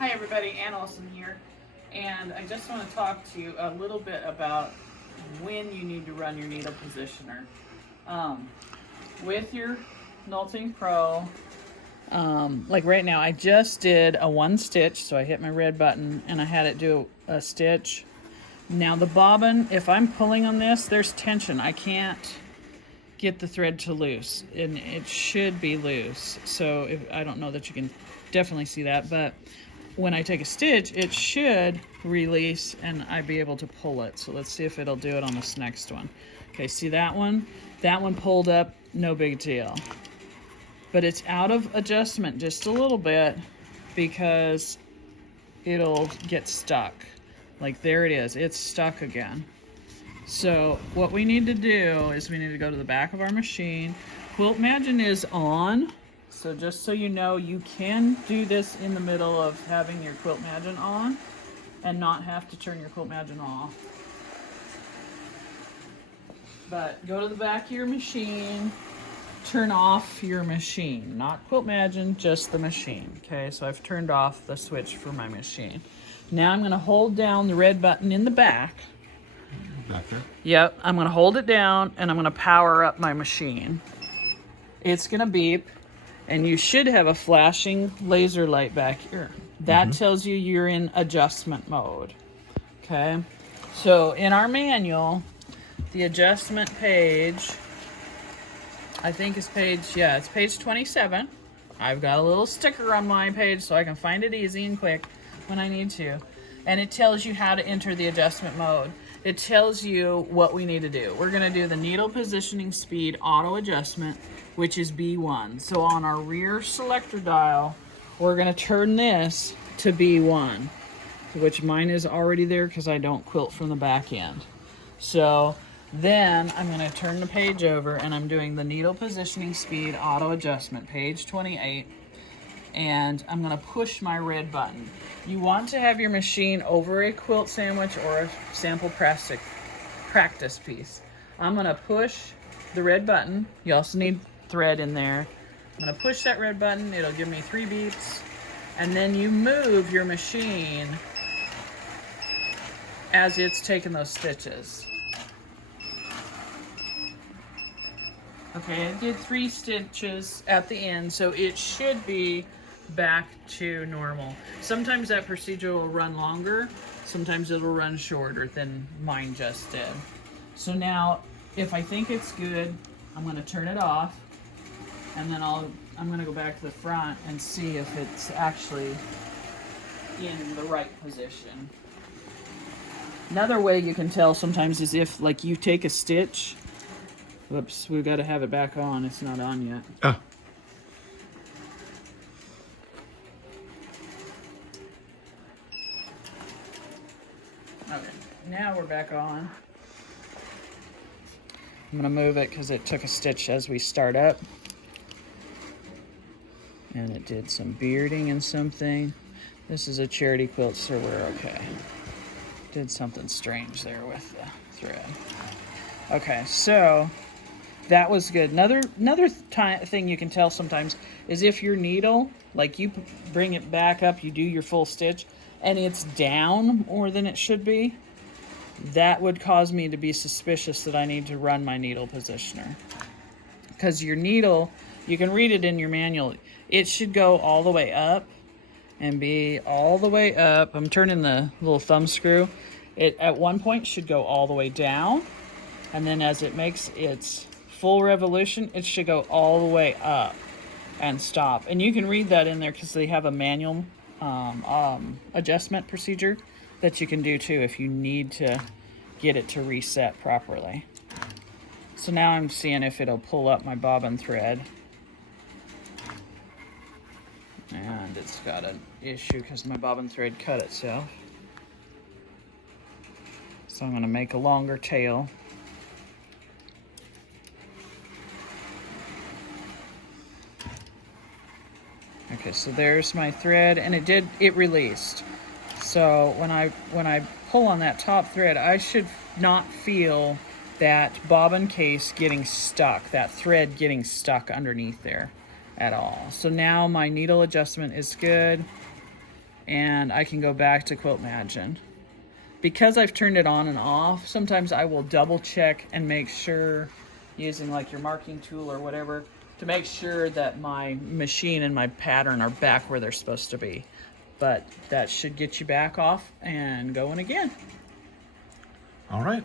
Hi everybody, Ann Olson here, and I just want to talk to you a little bit about when you need to run your needle positioner. With your Nolting Pro, like right now, I just did a 1 stitch, so I hit my red button and I had it do a stitch. Now the bobbin, if I'm pulling on this, there's tension. I can't get the thread to loose, and it should be loose. So I don't know that you can definitely see that, but when I take a stitch, it should release and I'd be able to pull it. So let's see if it'll do it on this next one. Okay, see that one? That one pulled up, no big deal. But it's out of adjustment just a little bit because it'll get stuck. Like there it is, it's stuck again. So what we need to do is we need to go to the back of our machine. Quiltmagine is on. So just so you know, you can do this in the middle of having your Quiltmagine on and not have to turn your Quiltmagine off. But go to the back of your machine, turn off your machine, not Quiltmagine, just the machine. Okay, so I've turned off the switch for my machine. Now I'm gonna hold down the red button in the back. Back there? Yep, I'm gonna hold it down and I'm gonna power up my machine. It's gonna beep. And you should have a flashing laser light back here. That tells you you're in adjustment mode. Okay? So in our manual, the adjustment page, I think is page, yeah, it's page 27. I've got a little sticker on my page so I can find it easy and quick when I need to. And it tells you how to enter the adjustment mode. It tells you what we need to do. We're gonna do the needle positioning speed auto adjustment, which is B1. So on our rear selector dial, we're gonna turn this to B1, which mine is already there because I don't quilt from the back end. So then I'm gonna turn the page over and I'm doing the needle positioning speed auto adjustment, page 28, and I'm gonna push my red button. You want to have your machine over a quilt sandwich or a sample practice piece. I'm gonna push the red button. You also need thread in there. I'm gonna push that red button. It'll give me 3 beeps. And then you move your machine as it's taking those stitches. Okay, it did 3 stitches at the end, so it should be back to normal. Sometimes that procedure will run longer, sometimes it'll run shorter than mine just did. So now, if I think it's good, I'm gonna turn it off, and then I'm gonna go back to the front and see if it's actually in the right position. Another way you can tell sometimes is if, like, you take a stitch. Whoops, we've got to have it back on. It's not on yet. Ah. Okay, now we're back on. I'm gonna move it because it took a stitch as we start up. And it did some bearding and something. This is a charity quilt, so we're okay. Did something strange there with the thread. Okay, so that was good. Another thing you can tell sometimes is if your needle, like you bring it back up, you do your full stitch, and it's down more than it should be, that would cause me to be suspicious that I need to run my needle positioner. Because your needle, you can read it in your manual, it should go all the way up and be all the way up. I'm turning the little thumb screw. It at one point should go all the way down, and then as it makes its full revolution, it should go all the way up and stop. And you can read that in there because they have a manual adjustment procedure that you can do too if you need to get it to reset properly. So now I'm seeing if it'll pull up my bobbin thread. And it's got an issue because my bobbin thread cut itself. So I'm going to make a longer tail. Okay, so there's my thread, and it released. So when I pull on that top thread, I should not feel that bobbin case getting stuck, that thread getting stuck underneath there at all. So now my needle adjustment is good, and I can go back to Quilt Magin. Because I've turned it on and off, sometimes I will double check and make sure, using like your marking tool or whatever, to make sure that my machine and my pattern are back where they're supposed to be. But that should get you back off and going again. All right.